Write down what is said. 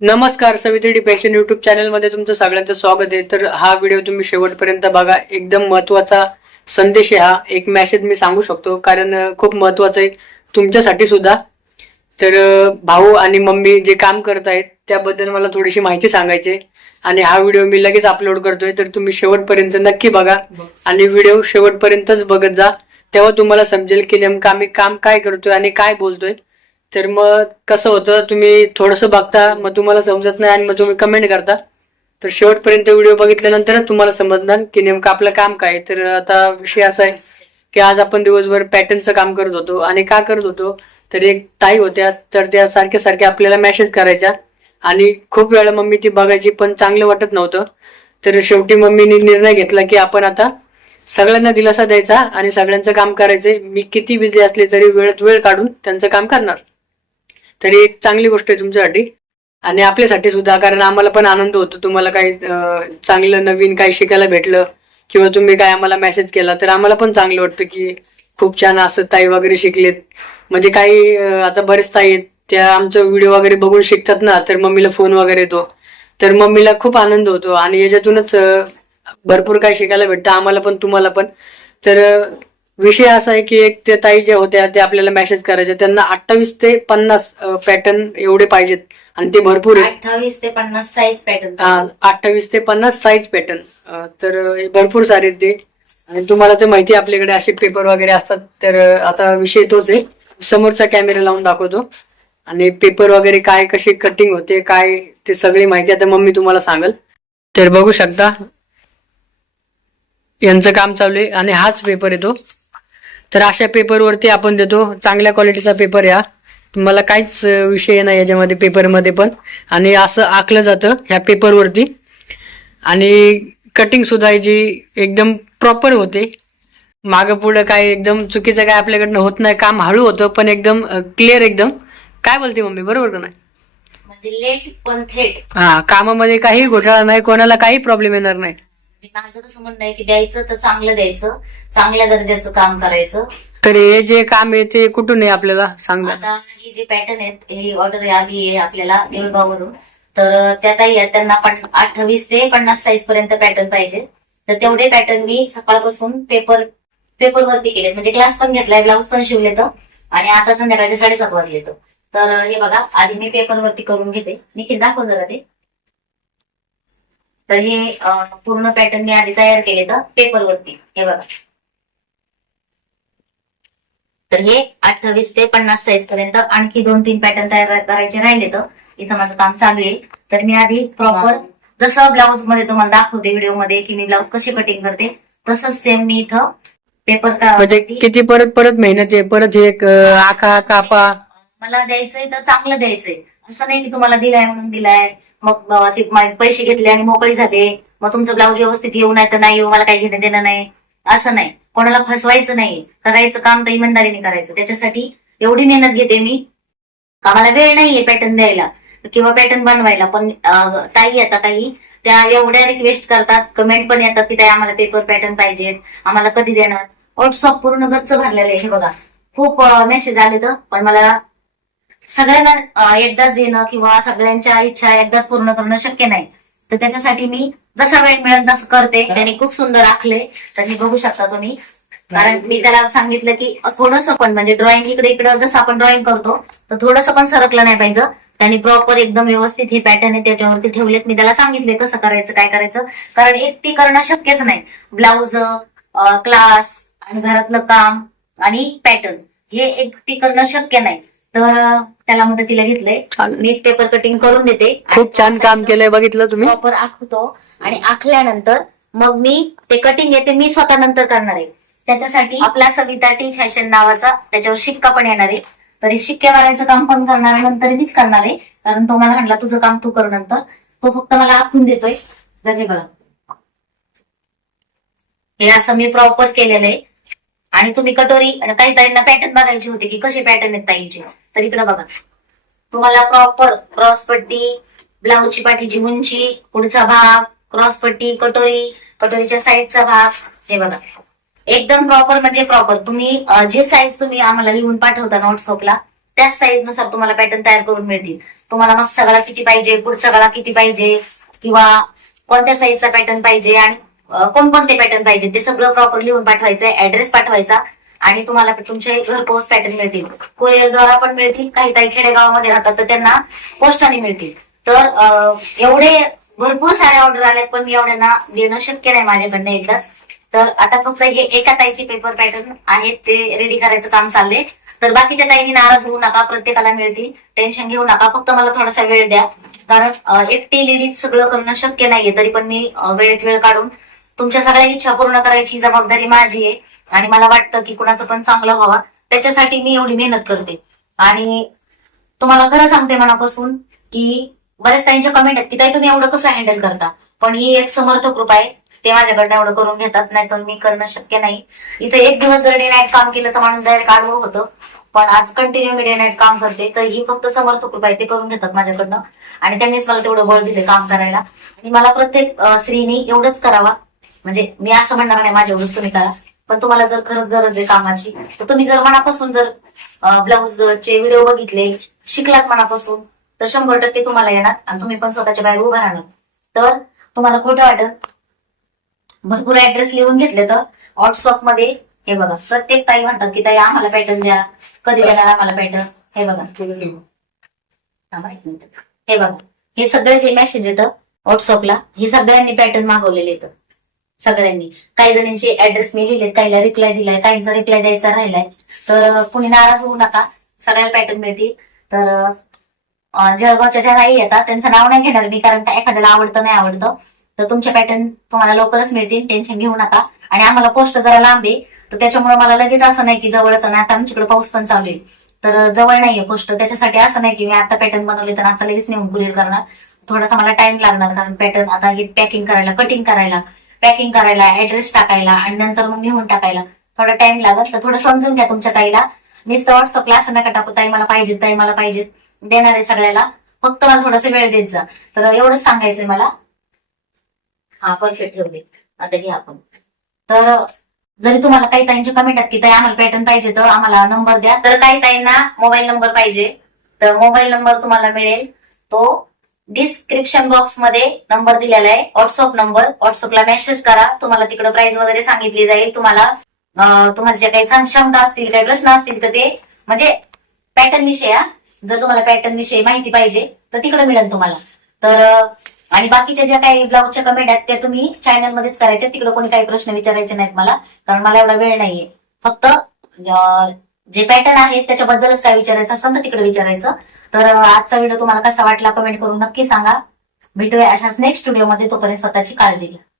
नमस्कार Savitri fashion YouTube चॅनलमध्ये तुमचं सगळ्यांचं स्वागत आहे. तर हा व्हिडिओ तुम्ही शेवटपर्यंत बघा. एकदम महत्त्वाचा संदेश आहे हा. एक मेसेज मी सांगू शकतो. कारण खूप महत्वाचं आहे. तुमच्यासाठी सुद्धा. तर भाऊ आणि मम्मी जे काम करत आहेत त्याबद्दल मला थोडीशी माहिती सांगायची आणि हा व्हिडिओ मी लगेच अपलोड करतोय. तर तुम्ही शेवटपर्यंत नक्की बघा. आणि व्हिडिओ शेवटपर्यंतच बघत जा. तेव्हा तुम्हाला समजेल की नेमकं आम्ही काम काय करतोय आणि काय बोलतोय. तर मग कसं होतं तुम्ही थोडंसं बघता मग तुम्हाला समजत नाही आणि मग तुम्ही कमेंट करता. तर शेवटपर्यंत व्हिडिओ बघितल्यानंतरच तुम्हाला समजणार की नेमकं आपलं काम काय आहे. तर आता विषय असा आहे की आज आपण दिवसभर पॅटर्नचं काम करत होतो आणि का करत होतो तर एक ताई होत्या तर त्या सारख्या सारख्या आपल्याला मेसेज करायच्या. आणि खूप वेळा मम्मी ती बघायची पण चांगलं वाटत नव्हतं. तर शेवटी मम्मीने निर्णय घेतला की आपण आता सगळ्यांना दिलासा द्यायचा आणि सगळ्यांचं काम करायचंय. मी किती बिझी असले तरी वेळेत वेळ काढून त्यांचं काम करणार. तरी एक चांगली गोष्ट आहे तुमच्यासाठी. आणि आपल्यासाठी सुद्धा कारण आम्हाला पण आनंद होतो. तुम्हाला काही चांगलं नवीन काही शिकायला भेटलं किंवा तुम्ही काय आम्हाला मेसेज केला तर आम्हाला पण चांगलं वाटतं की खूप छान असं ताई वगैरे शिकलेत. म्हणजे काही आता बरेच ताई आहेत त्या आमचं व्हिडिओ वगैरे बघून शिकतात ना तर मम्मीला फोन वगैरे येतो. तर मम्मीला खूप आनंद होतो. आणि याच्यातूनच भरपूर काही शिकायला भेटतं आम्हाला पण तुम्हाला पण. तर विषय असा आहे की एक त्या ताई ज्या होत्या त्या आपल्याला मेसेज करायच्या त्यांना अठ्ठावीस ते पन्नास पॅटर्न एवढे पाहिजेत. आणि ते भरपूर आहे अठ्ठावीस ते पन्नास साईज पॅटर्न अठ्ठावीस ते पन्नास साईज पॅटर्न तर हे भरपूर सारे आहेत ते. आणि तुम्हाला तर माहिती आहे आपल्याकडे असे पेपर वगैरे असतात. तर आता विषय तोच आहे. समोरचा कॅमेरा लावून दाखवतो. आणि पेपर वगैरे काय कशी कटिंग होते काय ते सगळी माहिती आता मम्मी तुम्हाला सांगल. तर बघू शकता. यांचं काम चालू आहे. आणि हाच पेपर येतो तर अशा पेपरवरती आपण देतो. चांगल्या क्वालिटीचा पेपर या. तुम्हाला काहीच विषय नाही याच्यामध्ये पेपरमध्ये पण. आणि असं आखलं जातं ह्या पेपरवरती. आणि कटिंग सुद्धा याची एकदम प्रॉपर होते. मागं पुढं काय एकदम चुकीचं काय आपल्याकडनं होत नाही. काम हळू होतं पण एकदम क्लिअर एकदम. काय बोलते मम्मी? बरोबर का नाही? म्हणजे लेट पण थेट. हा कामामध्ये काही घोटाळा नाही कोणाला काही प्रॉब्लेम येणार नाही. माझं कसं म्हणणं आहे की द्यायचं तर चांगलं द्यायचं चांगल्या दर्जाचं काम करायचं. तर हे जे काम आहे ते कुठून आहे आपल्याला सांगा? आता ही जी पॅटर्न आहेत ही ऑर्डर आली आहे आपल्याला निळगाववरून. तर त्या ताई आहेत त्यांना पण अठ्ठावीस ते पन्नास साईज पर्यंत पॅटर्न पाहिजे. तर तेवढे पॅटर्न मी सकाळपासून पेपर पेपरवरती केले म्हणजे क्लास पण घेतलाय ब्लाऊज पण शिवले तर आणि आता संध्याकाळचे साडेसात वाजले तर तर हे बघा आधी मी पेपरवरती करून घेते. निखिल दाखव जरा ते. तर हे पूर्ण पॅटर्न मी आधी तयार केले तर पेपरवरती हे बघा. तर हे अठ्ठावीस ते पन्नास साईज पर्यंत आणखी दोन तीन पॅटर्न तयार करायचे राहिले तर इथं माझं काम चालू आहे तर मी आधी प्रॉपर जसं ब्लाऊजमध्ये तुम्हाला दाखवते व्हिडिओमध्ये की मी ब्लाऊज कशी कटिंग करते तसंच सेम मी इथं पेपर म्हणजे किती परत परत मेहनत आहे परत एक, आखा कापा. मला द्यायचंय तर चांगलं द्यायचंय. असं नाही की तुम्हाला दिलाय म्हणून दिलाय. मग ते पैसे घेतले आणि मोकळी झाले. मग तुमचं ब्लाऊज व्यवस्थित येऊ नाही तर नाही येऊ मला काही घेणं देणं नाही. असं नाही. कोणाला फसवायचं नाही. करायचं काम तर इमानदारीने करायचं. त्याच्यासाठी एवढी मेहनत घेते मी. आम्हाला वेळ नाहीये पॅटर्न द्यायला. किंवा पॅटर्न बनवायला. पण ताई येतात काही त्या एवढ्या रिक्वेस्ट करतात. कमेंट पण येतात की ताई आम्हाला पेपर पॅटर्न पाहिजेत. आम्हाला कधी देणार? व्हॉट्सअप पूर्ण गच्च भरलेलं आहे. हे बघा. खूप मेसेज आले तर. पण मला सगळ्यांना एकदाच देणं किंवा सगळ्यांच्या इच्छा एकदाच पूर्ण करणं शक्य नाही. तर त्याच्यासाठी मी जसा वेळ मिळेल तसं करते. त्यांनी खूप सुंदर आखले. तर हे बघू शकता तुम्ही. कारण मी त्याला सांगितलं की थोडंसं पण म्हणजे ड्रॉइंग इकडे इकडे जसं आपण ड्रॉइंग करतो तर थोडंसं पण सरकलं नाही पाहिजे. त्यांनी प्रॉपर एकदम व्यवस्थित हे पॅटर्न आहे त्याच्यावरती ठेवलेत. मी त्याला सांगितले कसं करायचं काय करायचं. कारण एकटी करणं शक्यच नाही. ब्लाऊज क्लास आणि घरातलं काम आणि पॅटर्न हे एकटी करणं शक्य नाही. तर त्याला मदतीला घेतलंय. मी पेपर कटिंग करून देते. खूप छान काम केलंय बघितलं तुम्ही? प्रॉपर आखतो. आणि आखल्यानंतर मग मी ते कटिंग येते मी स्वतः नंतर करणार आहे. त्याच्यासाठी आपला सविता टी फॅशन नावाचा त्याच्यावर शिक्का पण येणार आहे. तर हे शिक्के मारायचं काम पण करणार नंतर मीच करणार आहे. कारण तो मला म्हणला तुझं काम तू कर नंतर. तो फक्त मला आखून देतोय. हे बघा. हे असं मी प्रॉपर केलेलं आहे. आणि तुम्ही कटोरी आणि काही ताईंना पॅटर्न बघायची होती की कसे पॅटर्न आहेत ताईंचे. तर इकडे बघा. तुम्हाला प्रॉपर क्रॉस पट्टी ब्लाऊजची पाठीची उंची पुढचा भाग क्रॉस पट्टी कटोरी कटोरीच्या साईडचा भाग. हे बघा. एकदम प्रॉपर म्हणजे प्रॉपर तुम्ही जे साईज तुम्ही आम्हाला लिहून पाठवता व्हॉट्सअपला त्याच साईजनुसार तुम्हाला पॅटर्न तयार करून मिळतील. तुम्हाला मागचा गळा किती पाहिजे पुढचा गळा किती पाहिजे किंवा कोणत्या साईजचा पॅटर्न पाहिजे आणि कोणकोणते पॅटर्न पाहिजे ते सगळं प्रॉपर लिहून पाठवायचं ऍड्रेस पाठवायचा. आणि तुम्हाला तुमचे घरपोच पॅटर्न मिळतील. कोरिअरद्वारा पण मिळतील काही काही खेडेगावामध्ये राहतात तर त्यांना पोस्टाने मिळतील. तर एवढे भरपूर साऱ्या ऑर्डर आल्यात पण मी एवढ्यांना देणं शक्य नाही माझ्याकडनं एकदाच. तर आता फक्त हे एका ताईचे पेपर पॅटर्न आहेत ते रेडी करायचं काम चाललंय. तर बाकीच्या ताईंनी नाराज होऊ नका प्रत्येकाला मिळतील. टेन्शन घेऊ नका फक्त मला थोडासा वेळ द्या. कारण एकटी लेडीज सगळं करणं शक्य नाहीये तरी पण मी वेळेत वेळ काढून तुमच्या सगळ्या इच्छा पूर्ण करायची जबाबदारी माझी आहे. आणि मला वाटतं की कुणाचं पण चांगलं व्हावा. त्याच्यासाठी मी एवढी मेहनत करते. आणि तुम्हाला खरं सांगते मनापासून की बऱ्याच त्यांच्या कमेंट आहेत की ताई तुम्ही एवढं कसं हँडल करता? पण ही एक समर्थ कृपा आहे. ते माझ्याकडनं एवढं करून घेतात. नाही तर मी करणं शक्य नाही. इथं एक दिवस जर डे नाईट काम केलं तर माणूस डायरेक्ट आडवं होतं. पण आज कंटिन्यू मी डे नाईट काम करते. तर ही फक्त समर्थ कृपा आहे. ते करून घेतात माझ्याकडनं. आणि त्यांनीच मला तेवढं बळ दिले काम करायला. आणि मला प्रत्येक स्त्रीनी एवढंच करावा. म्हणजे मी असं म्हणणार नाही माझ्या एवढंच तुम्ही करा. पण तुम्हाला जर खरंच गरज आहे कामाची तर तुम्ही जर मनापासून जर ब्लाऊजचे व्हिडिओ बघितले शिकलात मनापासून तर शंभर टक्के तुम्हाला येणार आणि तुम्ही पण स्वतःच्या बाहेर उभा राहणार. तर तुम्हाला खोटं वाटत भरपूर ऍड्रेस लिहून घेतले तर व्हॉट्सअपमध्ये हे बघा प्रत्येक ताई म्हणतात की ताई आम्हाला पॅटर्न द्या. कधी देणार आम्हाला पॅटर्न हे बघा. हे बघा हे सगळे जे मेसेज येतं व्हॉट्सअपला हे सगळ्यांनी पॅटर्न मागवलेले येतं. सगळ्यांनी. काही जणांचे ऍड्रेस मी लिहिलेत काहीला रिप्लाय दिलाय काहींचा रिप्लाय द्यायचा राहिलाय. तर कुणी नाराज होऊ नका. सगळ्याला पॅटर्न मिळतील. तर जळगावच्या ज्या राई येतात त्यांचं नाव नाही घेणार मी कारण का एखाद्याला आवडतं नाही आवडतं. तर तुमचे पॅटर्न तुम्हाला लवकरच मिळतील. टेन्शन घेऊ नका. आणि आम्हाला पोस्ट जरा लांब आहे. तर त्याच्यामुळे मला लगेच असं नाही की जवळच आणि आता आमच्याकडे पाऊस पण चालू आहे. तर जवळ नाहीये पोस्ट त्याच्यासाठी असं नाही की मी आता पॅटर्न बनवले तर आता लगेच नेऊन कुरिअर करणार. थोडासा मला टाइम लागणार कारण पॅटर्न आता हे पॅकिंग करायला कटिंग करायला. पॅकिंग करायला ऍड्रेस टाकायला आणि नंतर मग लिहून टाकायला. थोडा टाइम लागत तर थोडं समजून घ्या तुमच्या ताईला. नुसतं व्हॉट्सअपला असं नका टाकू ताई मला पाहिजे ताई मला पाहिजे देणार आहे सगळ्याला. फक्त मला थोडासा वेळ देत जा. तर एवढंच सांगायचंय मला. हा परफेक्ट ठेवले. आता घ्या आपण. तर जरी तुम्हाला काही ताईंचे कमेंट आहेत की ताई आम्हाला पॅटर्न पाहिजे तर आम्हाला नंबर द्या. तर काही ताईंना मोबाईल नंबर पाहिजे. तर मोबाईल नंबर तुम्हाला मिळेल. तो डिस्क्रिप्शन बॉक्समध्ये नंबर दिलेला आहे. व्हॉट्सअप नंबर व्हॉट्सअपला मेसेज करा. तुम्हाला तिकडे प्राइस वगैरे सांगितली जाईल. तुम्हाला तुम्हाला जे काही सं- शंका असतील काही प्रश्न असतील तर ते म्हणजे पॅटर्न विषयी जर तुम्हाला पॅटर्न विषयी माहिती पाहिजे तर तिकडे मिळेल तुम्हाला. तर आणि बाकीच्या ज्या काही ब्लाऊजच्या कमेंट आहेत त्या तुम्ही चॅनल मध्येच करायच्या. तिकडे कोणी काही प्रश्न विचारायचे नाहीत मला कारण मला एवढा वेळ नाहीये. फक्त जे पॅटर्न आहेत त्याच्याबद्दलच काय विचारायचं असेल तर तिकडे विचारायचं. तर आजचा व्हिडिओ तुम्हाला कसा वाटला कमेंट करून नक्की सांगा. भेटूया अशाच नेक्स्ट व्हिडिओमध्ये तोपर्यंत स्वतःची काळजी घ्या.